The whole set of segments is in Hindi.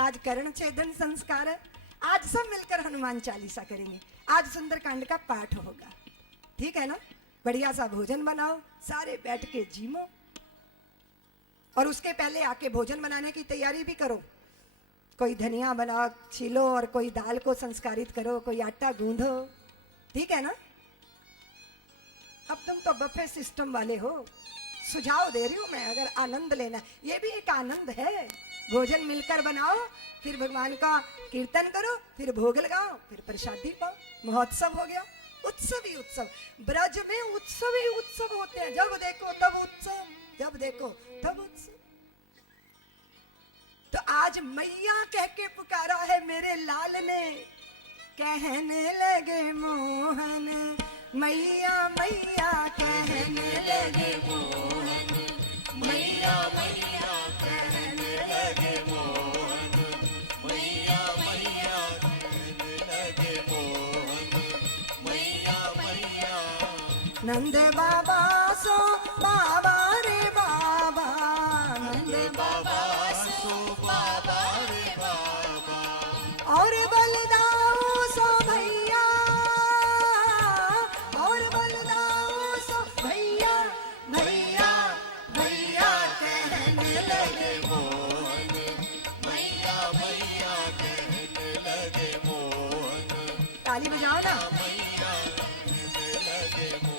आज कर्ण छेदन संस्कार है। आज सब मिलकर हनुमान चालीसा करेंगे। आज सुंदरकांड का पाठ होगा, ठीक है ना। बढ़िया सा भोजन बनाओ, सारे बैठ के जीमो, और उसके पहले आके भोजन बनाने की तैयारी भी करो। कोई धनिया बनाओ, छीलो, और कोई दाल को संस्कारित करो, कोई आटा गूंदो, ठीक है ना। अब तुम तो बफे सिस्टम वाले हो, सुझाव दे रही हूं मैं। अगर आनंद लेना, ये भी एक आनंद है। भोजन मिलकर बनाओ, फिर भगवान का कीर्तन करो, फिर भोग लगाओ, फिर प्रसादी पाओ। महोत्सव हो गया, उत्सव ही उत्सव। ब्रज में उत्सव ही उत्सव होते हैं। जब देखो तब उत्सव, जब देखो तब उत्सव। तो आज मैया कह के पुकारा है मेरे लाल ने। कहने लगे मोहन, मैया मैया कहने लगे मोहन, मैया मैया कहने लगे मोहन, मैया मैया कहने लगे मोहन, मैया मैया। नंद बाबा सो बाबा रे बाबा, नंद बाबा सो बाबा रे बाबा, और बलदाऊ सो भैया, और बलदाऊ सो भैया, भैया भैया कहने लगे मोहन, मैया मैया कहने लगे मोहन। ताली बजाओ ना। मैया कहने लगे मोहन।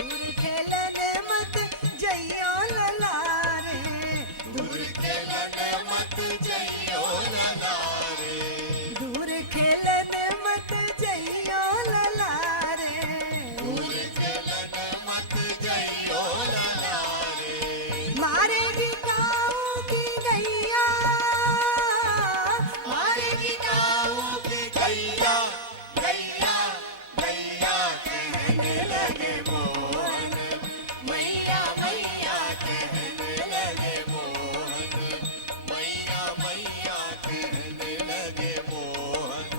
दूर खेलने मत जइयो लला रे, दूर खेलने मत जइयो लला रे, दूर खेलने मत जइयो लला रे, दूर खेलने मत जइयो लला रे। मारेगी काऊ की गैया, मारेगी काऊ की गैया, गैया गैया कहने लगे मोहन, मैया मैया कहने लगे मोहन, मैया मैया कहने लगे मोहन।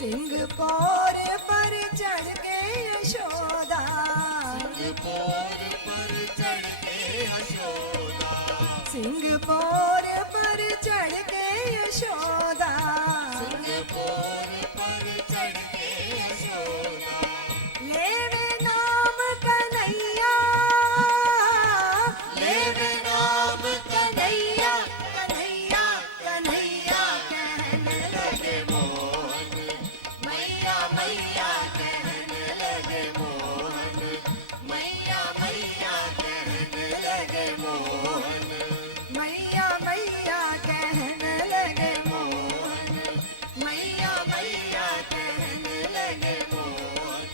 सिंहपोर पर चढ़ के यशोदा, सिंहपोर पर चढ़ के यशोदा, सिंहपोर पर चढ़ के यशोदा, सिंहपोर पर चढ़ के यशोदा। लेवे नाम कन्हैया, लेवे नाम कन्हैया, कन्हैया कन्हैया कहने लगे मोहन, मैया मैया कहने लगे मोहन, मैया मैया कहने लगे मोहन, मैया मैया कहने लगे मोहन, मैया मैया कहने लगे मोहन,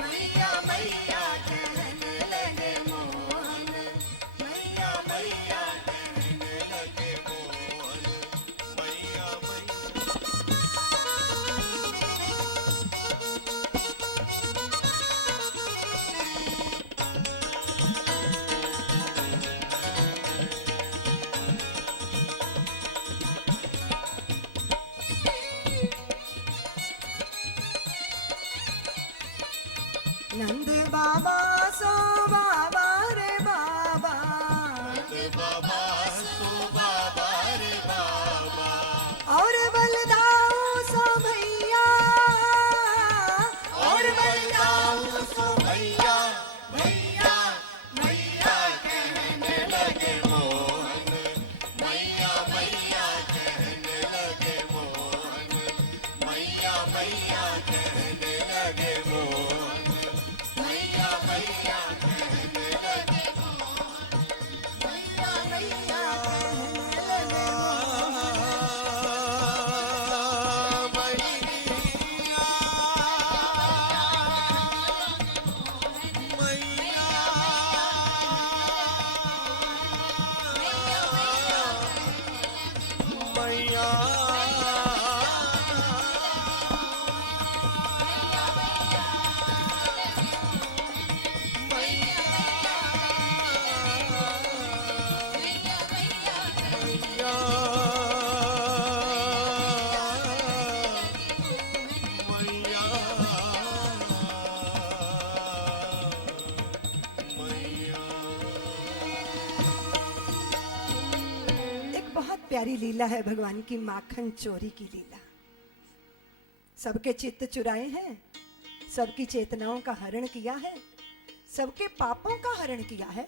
मैया मैया कहने लगे मोहन, मैया मैया कहने लगे मोहन, मैया मैया। नंद बाबा सो बाबा रे बाबा, नंद बाबा सो बाबा रे बाबा, और बलदाऊ सो भैया, और बलदाऊ सो भैया, भैया भैया कहने लगे मोहन, मैया मैया कहने लगे मोहन, मैया मैया मैया कहने लगे मोहन, मैया मैया कहने लगे मोहन, मैया मैया कहने लगे एक बहुत प्यारी लीला है भगवान की, माखन चोरी की लीला। सबके चित्त चुराए हैं, सबकी चेतनाओं का हरण किया है, सबके पापों का हरण किया है,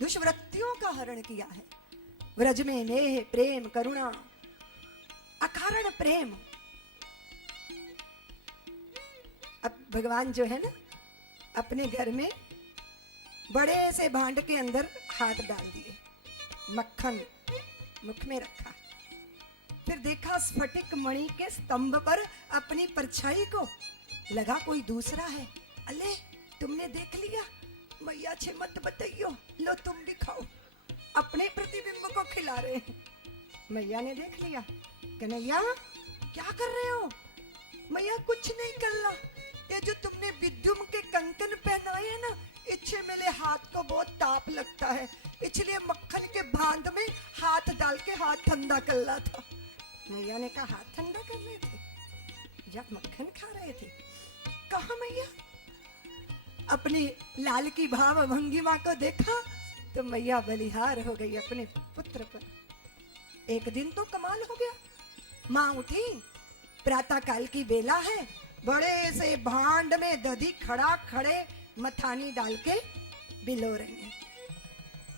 दुष्वृत्तियों का हरण किया है। व्रज में नेह प्रेम करुणा अकारण प्रेम। अब भगवान जो है ना, अपने घर में बड़े से भांड के अंदर हाथ डाल दिए, मक्खन मुख में रखा, फिर देखा स्फटिक मणि के स्तंभ पर अपनी परछाई को, लगा कोई दूसरा है। अले तुमने देख लिया, मैया छे मत बताइयो, लो तुम भी खाओ। अपने प्रतिबिंब को खिला रहे हैं। मैया ने देख लिया, कन्हैया क्या कर रहे हो? मैया कुछ नहीं करना, ये जो तुमने विद्युम के कंकन पहनाए हैं ना, इससे मेरे हाथ को बहुत ताप लगता है, इसलिए मक्खन के भांड में हाथ डाल के हाथ ठंडा कर रहा था। मैया ने कहा हाथ ठंडा कर रहे थे जब मक्खन खा रहे थे? कहा मैया? अपनी लाल की भाव भंगिमा को देखा तो मैया बलिहार हो गई अपने पुत्र पर। एक दिन तो कमाल हो गया, माँ उठी, प्रातः काल की बेला है, बड़े से भांड में दधी खड़ा खड़े मथानी डाल के बिलो रही है।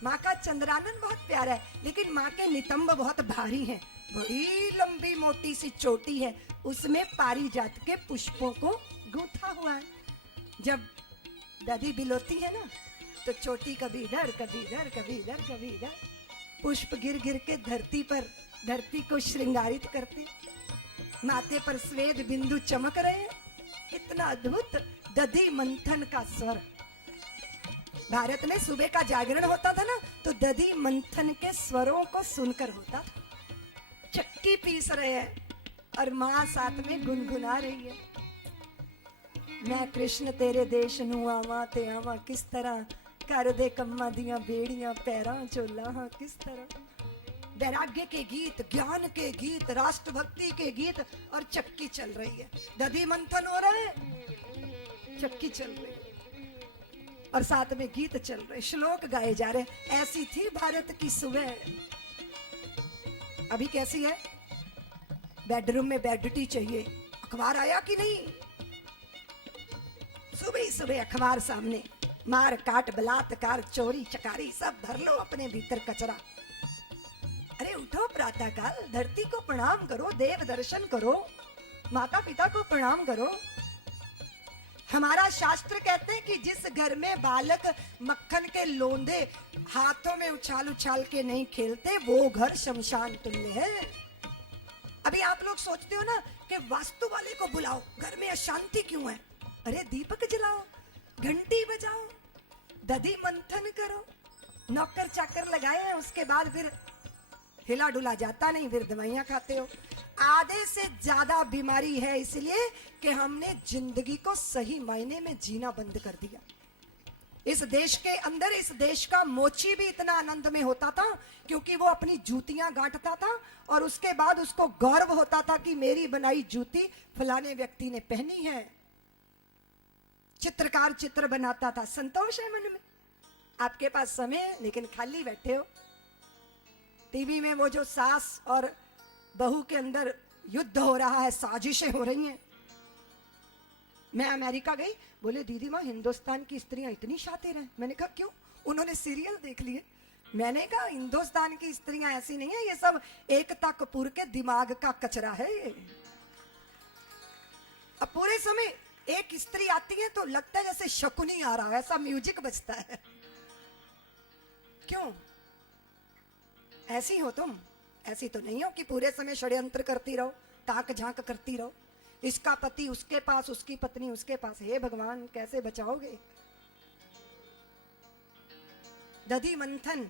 माँ का चंद्रानन बहुत प्यारा है, लेकिन माँ के नितंब बहुत भारी हैं। बड़ी लंबी मोटी सी चोटी है, उसमें पारिजात के पुष्पों को गूंथा हुआ है। जब दधी बिलोती है ना, तो चोटी कभी इधर कभी इधर कभी इधर कभी इधर, पुष्प गिर गिर के धरती को श्रृंगारित करते, माथे पर श्वेत बिंदु चमक रहे हैं। इतना अद्भुत दधी मंथन का स्वर। भारत में सुबह का जागरण होता था ना, तो दधी मंथन के स्वरों को सुनकर होता था। चक्की पीस रहे हैं और माँ साथ में गुनगुना रही है, मैं कृष्ण तेरे देश नू आवा ते आवा किस तरह, कर दे कम्मा दियां बेड़ियां पैरां चोला हाँ किस तरह। वैराग्य के गीत, ज्ञान के गीत, राष्ट्रभक्ति के गीत, और चक्की चल रही है। दधी मंथन हो रहा है, चक्की चल रही है, और साथ में गीत चल रहे, श्लोक गाए जा रहे। ऐसी थी भारत की सुबह। अभी कैसी है? बेडरूम में बेडटी चाहिए, अखबार आया कि नहीं? सुबह ही सुबह अखबार सामने, मार काट बलात्कार चोरी चकारी सब भर लो अपने भीतर कचरा। अरे उठो प्रातः काल, धरती को प्रणाम करो, देव दर्शन करो, माता पिता को प्रणाम करो। हमारा शास्त्र कहते हैं कि जिस घर में बालक मक्खन के लोंदे हाथों में उछाल उछाल के नहीं खेलते, वो घर शमशान तुल्य है। अभी आप लोग सोचते हो ना कि वास्तु वाले को बुलाओ, घर में अशांति क्यों है? अरे दीपक जलाओ, घंटी बजाओ, दधी मंथन करो, नौकर चाकर लगाए हैं, उसके बाद फिर हिला डुला जाता नहीं, फिर दवाइयां खाते हो। आधे से ज्यादा बीमारी है इसलिए कि हमने जिंदगी को सही मायने में जीना बंद कर दिया। इस देश के अंदर, इस देश का मोची भी इतना आनंद में होता था क्योंकि वो अपनी जूतियां गांठता था और उसके बाद उसको गर्व होता था कि मेरी बनाई जूती फलाने व्यक्ति ने पहनी है। चित्रकार चित्र बनाता था, संतोष है मन में। आपके पास समय है लेकिन खाली बैठे हो। टीवी में वो जो सास और बहू के अंदर युद्ध हो रहा है, साजिशें हो रही हैं। मैं अमेरिका गई, बोले दीदी माँ हिंदुस्तान की स्त्रियां इतनी शातिर हैं। मैंने कहा क्यों? उन्होंने सीरियल देख लिए। मैंने कहा हिंदुस्तान की स्त्रियां ऐसी नहीं है, ये सब एकता कपूर के दिमाग का कचरा है। पूरे समय एक स्त्री आती है तो लगता है जैसे शकुनी आ रहा है, ऐसा म्यूजिक बजता है। क्यों? ऐसी हो तुम? ऐसी तो नहीं हो कि पूरे समय षड्यंत्र करती रहो, ताक झांक करती रहो, इसका पति उसके पास, उसकी पत्नी उसके पास। हे भगवान, कैसे बचाओगे? दधी मंथन।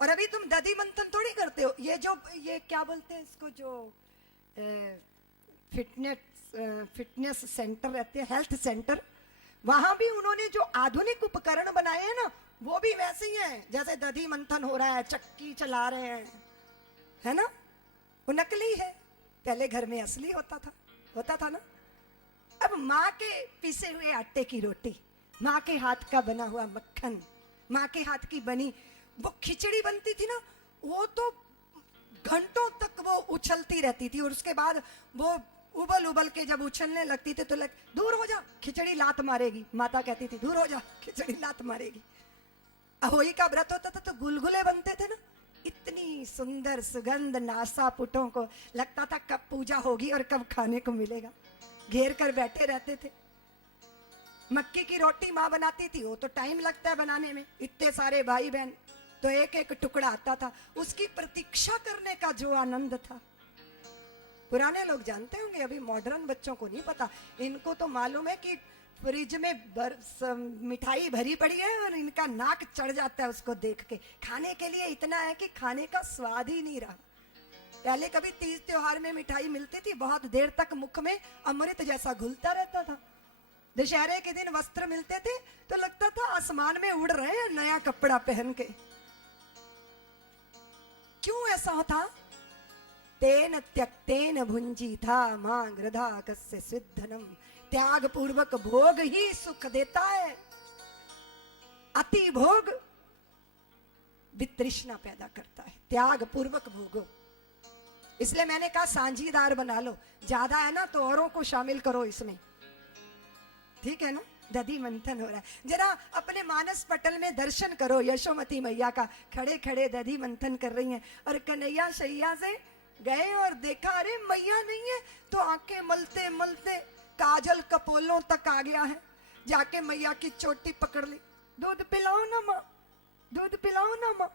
और अभी तुम दधी मंथन थोड़ी करते हो, ये क्या बोलते हैं इसको, जो फिटनेस सेंटर रहते हैं, हेल्थ सेंटर, वहां भी उन्होंने जो आधुनिक उपकरण बनाए हैं ना, वो भी वैसे ही हैं जैसे दधी मंथन हो रहा है, चक्की चला रहे हैं, है ना? वो नकली है, पहले घर में असली होता था ना। अब माँ के पिसे हुए आटे की रोटी, माँ के हाथ का बना हुआ मक्खन, माँ के हाथ की बनी वो खिचड़ी बनती थी ना, वो तो घंटों तक वो उछलती रहती थी, और उसके बाद वो उबल उबल के जब उछलने लगती थी तो दूर हो जा, खिचड़ी लात मारेगी। माता कहती थी दूर हो जा, खिचड़ी लात मारेगी। अहोई का व्रत होता था तो गुलगुले बनते थे ना, इतनी सुंदर सुगंध नासापुटों को, लगता था कब पूजा होगी और कब खाने को मिलेगा। घेर कर बैठे रहते थे। मक्की की रोटी माँ बनाती थी, वो तो टाइम लगता है बनाने में, इतने सारे भाई बहन, तो एक एक टुकड़ा आता था, उसकी प्रतीक्षा करने का जो आनंद था, पुराने लोग जानते होंगे, अभी मॉडर्न बच्चों को नहीं पता। इनको तो मालूम है कि फ्रिज में मिठाई भरी पड़ी है और इनका नाक चढ़ जाता है उसको देख के। खाने के लिए इतना है कि खाने का स्वाद ही नहीं रहा। पहले कभी तीज त्योहार में मिठाई मिलती थी, बहुत देर तक मुख में अमृत जैसा घुलता रहता था। दशहरे के दिन वस्त्र मिलते थे तो लगता था आसमान में उड़ रहे हैं नया कपड़ा पहन के। क्यों ऐसा होता? तेन त्यक्तेन भुंजी था मां गृधा कस्य सिद्धनम। त्याग पूर्वक भोग ही सुख देता है। अति भोग वितृष्णा पैदा करता है। त्याग पूर्वक भोगो। इसलिए मैंने कहा साझीदार बना लो, ज्यादा है ना तो औरों को शामिल करो इसमें, ठीक है ना? दधी मंथन हो रहा है, जरा अपने मानस पटल में दर्शन करो यशोमती मैया का, खड़े खड़े दधी मंथन कर रही हैं। और कन्हैया शैया से गए और देखा, अरे मैया नहीं है, तो आंखें मलते मलते काजल कपोलों तक आ गया है। जाके मैया की चोटी पकड़ ली, दूध पिलाओ ना माँ, दूध पिलाओ ना माँ,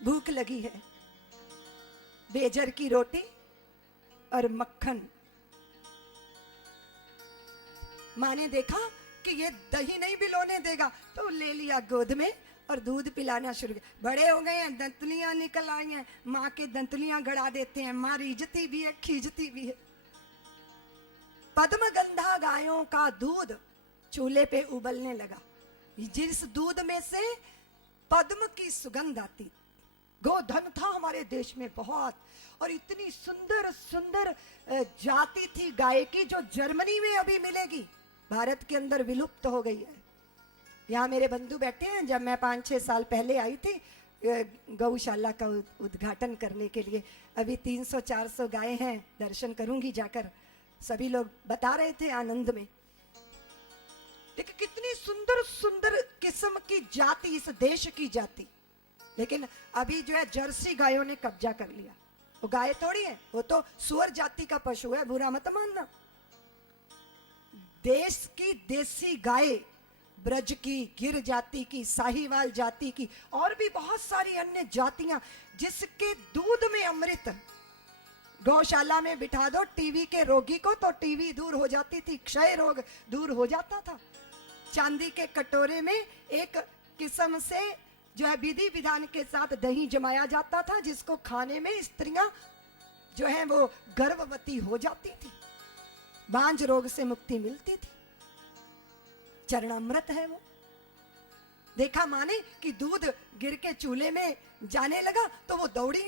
भूख लगी है। बेजर की रोटी और मक्खन। माँ ने देखा कि ये दही नहीं बिलोने देगा तो ले लिया गोद में और दूध पिलाना शुरू किया। बड़े हो गए हैं, दंतलियां निकल आई हैं, माँ के दंतलियां गड़ा देते हैं। माँ रीझती भी है, खींचती भी है। पद्मगंधा गायों का दूध चूल्हे पे उबलने लगा, जिस दूध में से पद्म की सुगंध आती। गोधन था हमारे देश में बहुत, और इतनी सुंदर सुंदर जाति थी गाय की जो जर्मनी में अभी मिलेगी, भारत के अंदर विलुप्त हो गई है। यहाँ मेरे बंधु बैठे हैं, जब मैं 5-6 साल पहले आई थी गौशाला का उद्घाटन करने के लिए, अभी 300-400 गाय हैं, दर्शन करूंगी जाकर। सभी लोग बता रहे थे आनंद में। देखिए कितनी सुंदर सुंदर किस्म की जाति, इस देश की जाति। लेकिन अभी जो है जर्सी गायों ने कब्जा कर लिया। वो गाय थोड़ी है, वो तो सुअर जाति का पशु है, बुरा मत मानना। देश की देसी गाय, ब्रज की, गिर जाति की, साहीवाल जाति की, और भी बहुत सारी अन्य जातियां जिसके दूध में अमृत। गौशाला में बिठा दो टीवी के रोगी को तो टीवी दूर हो जाती थी, क्षय रोग दूर हो जाता था। चांदी के कटोरे में एक किस्म से जो है विधि विधान के साथ दही जमाया जाता था, जिसको खाने में स्त्रियां जो है वो गर्भवती हो जाती थी, बांझ रोग से मुक्ति मिलती थी। चरणामृत है वो। देखा माने कि दूध गिर के चूल्हे में जाने लगा तो वो दौड़ी,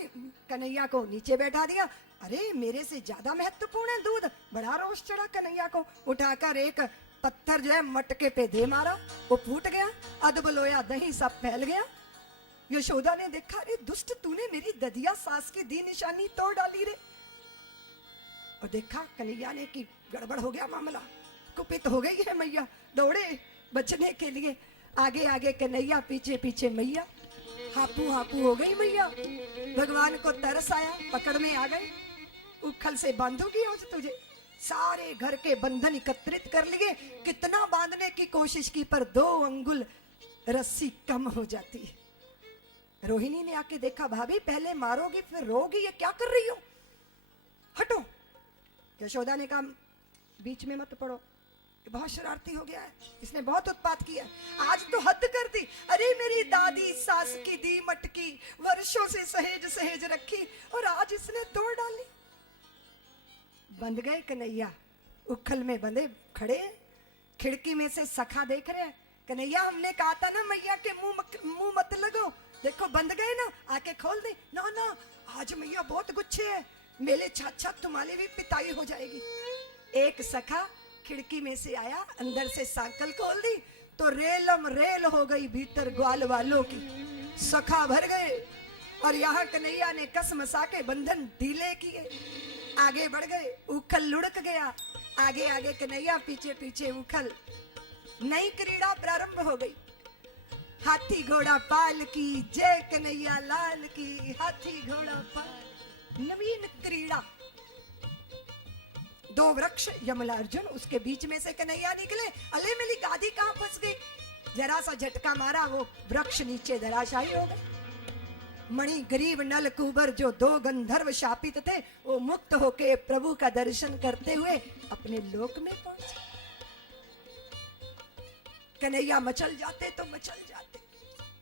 कन्हैया को नीचे बैठा दिया। अरे मेरे से ज्यादा महत्वपूर्ण है दूध। बड़ा रोष चढ़ा कन्हैया को। उठाकर एक पत्थर जो है मटके पे दे मारा, वो फूट गया। अदबलोया दही सब फैल गया। यशोदा ने देखा, अरे दुष्ट, तूने मेरी ददिया सास की दी निशानी तोड़ डाली रे। और देखा कन्हैया ने कि गड़बड़ हो गया मामला, कुपित हो गई है मैया। दौड़े बचने के लिए, आगे आगे कन्हैया, पीछे पीछे मैया। हापू हापू हो गई मैया। भगवान को तरस आया, पकड़ में आ गए। उखल से बांधूंगी आज तुझे। सारे घर के बंधन एकत्रित कर लिए, कितना बांधने की कोशिश की पर 2 अंगुल रस्सी कम हो जाती है। रोहिणी ने आके देखा, भाभी पहले मारोगी फिर रोगी, ये क्या कर रही हो, हटो। यशोदा ने कहा बीच में मत पड़ो, ये बहुत शरारती हो गया है, इसने बहुत उत्पात किया, आज तो हद कर दी। अरे मेरी दादी सास की दी मटकी, वर्षों से सहेज सहेज रखी और आज इसने तोड़ डाली। बंध गए कन्हैया, उखल में बंधे खड़े, खिड़की में से सखा देख रहे हैं। कन्हैया हमने कहा था ना मैया के मुंह मत लगो, देखो बंध गए ना, आके खोल दे। ना ना आज मैया बहुत गुस्से है, मेले छात छात तुम्हारी भी पिटाई हो जाएगी। एक सखा खिड़की में से आया, अंदर से सांकल खोल दी तो रेलम रेल हो गई भीतर ग्वाल वालों की। सखा भर गए और यहाँ कन्हैया ने कस मसा के बंधन ढीले किए, आगे बढ़ गए। उखल लुढ़क गया, आगे आगे कन्हैया, पीछे पीछे उखल। नई क्रीड़ा प्रारंभ हो गई। हाथी घोड़ा पाल की जय, कन्हैया लाल की। हाथी घोड़ा पाल, नवीन क्रीड़ा। 2 वृक्ष, यमला अर्जुन, उसके बीच में से कन्हैया निकले। अले मेरी गादी कहां फंस गई, जरा सा झटका मारा, वो वृक्ष नीचे धराशायी हो गए। मणि गरीब नल कुबर जो 2 गंधर्व शापित थे, वो मुक्त होके प्रभु का दर्शन करते हुए अपने लोक में पहुंचे। कन्हैया मचल जाते तो मचल जाते।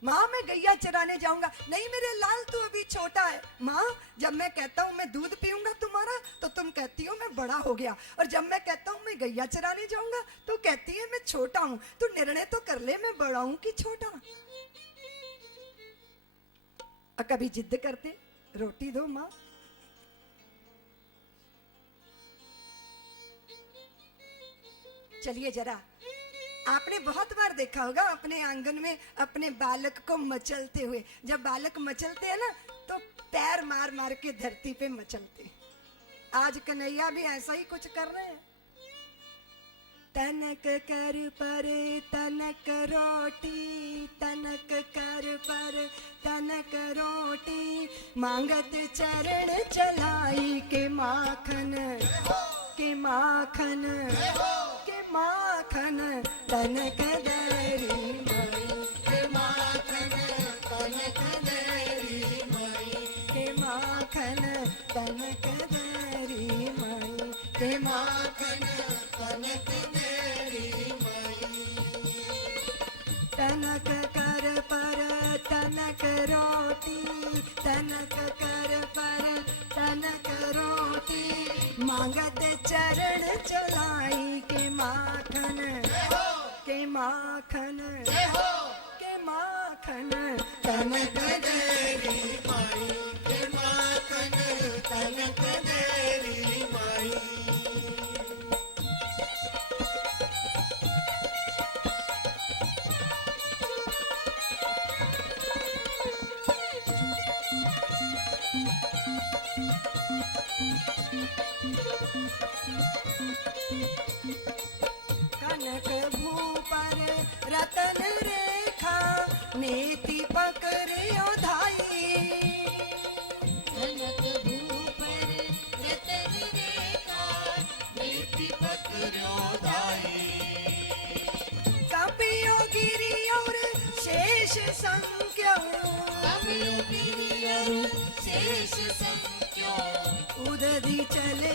माँ मैं गैया चराने जाऊंगा। नहीं मेरे लाल तू अभी छोटा है। माँ जब मैं कहता हूँ मैं दूध पीऊंगा तुम्हारा, तो तुम कहती हो मैं बड़ा हो गया, और जब मैं कहता हूँ मैं गैया चराने जाऊंगा तो कहती है मैं छोटा हूँ। तू निर्णय तो कर ले, मैं बड़ा हूँ कि छोटा। कभी जिद करते, रोटी दो माँ। चलिए जरा, आपने बहुत बार देखा होगा अपने आंगन में अपने बालक को मचलते हुए। जब बालक मचलते हैं ना तो पैर मार मार के धरती पे मचलते हैं। आज कन्हैया भी ऐसा ही कुछ कर रहे हैं। तनक कर पर तनक रोटी, तनक कर पर तनक रोटी, मांगत चरण चलाई के माखन, के माखन, के माखन, तनक दरी मई, के माखन, तनक दरी मई, के माखन, तनक दरी मई, के माखन, तनक दरी मई। तनक कर पर तनक रोटी, तनक कर पर तनक रोटी, मांगत चरण चलाई के माखन, के माखन, के माखन, तनक दरी मई, के माखन, तनक दरी मई। कनक भूपर रतन रेखा, नीति पकड़ियो धाई। कनक भूपर रतन रेखा, नीति पकड़ियो धाई। कपियो गिरी और शेष संख्यो, कपियो गिरी और शेष संख्यो, उदधि चले